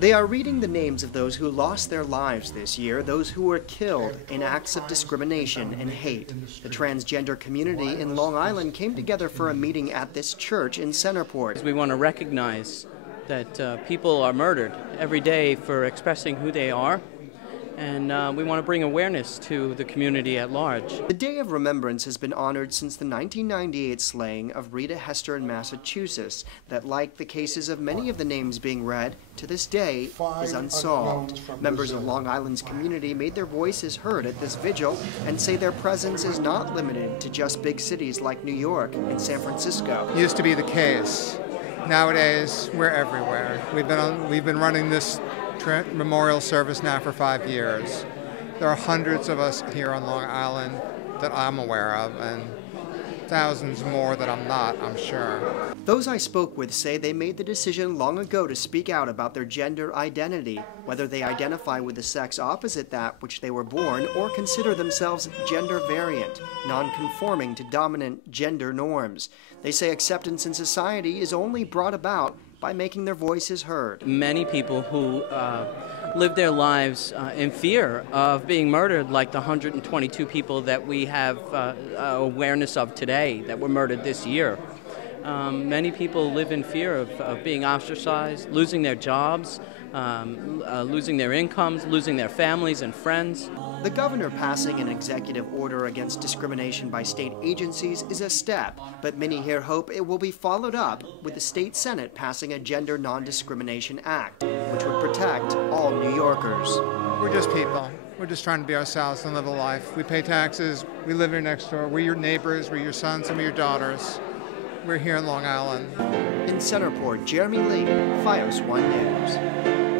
They are reading the names of those who lost their lives this year, those who were killed in acts of discrimination and hate. The transgender community in Long Island came together for a meeting at this church in Centerport. We want to recognize that people are murdered every day for expressing who they are, and we want to bring awareness to the community at large. The Day of Remembrance has been honored since the 1998 slaying of Rita Hester in Massachusetts that, like the cases of many of the names being read, to this day is unsolved. Members of Long Island's community made their voices heard at this vigil and say their presence is not limited to just big cities like New York and San Francisco. Used to be the case. Nowadays, we're everywhere. We've been running this memorial service now for 5 years. There are hundreds of us here on Long Island that I'm aware of, and thousands more that I'm not, I'm sure. Those I spoke with say they made the decision long ago to speak out about their gender identity, whether they identify with the sex opposite that which they were born or consider themselves gender variant, non-conforming to dominant gender norms. They say acceptance in society is only brought about by making their voices heard. Many people who live their lives in fear of being murdered, like the 122 people that we have awareness of today that were murdered this year. Many people live in fear of being ostracized, losing their jobs, losing their incomes, losing their families and friends. The governor passing an executive order against discrimination by state agencies is a step, but many here hope it will be followed up with the state Senate passing a Gender Non-Discrimination Act, which would protect all New Yorkers. We're just people. We're just trying to be ourselves and live a life. We pay taxes. We live here next door. We're your neighbors. We're your sons. Some of your daughters. We're here in Long Island. In Centerport, Jeremy Lee, FiOS 1 News.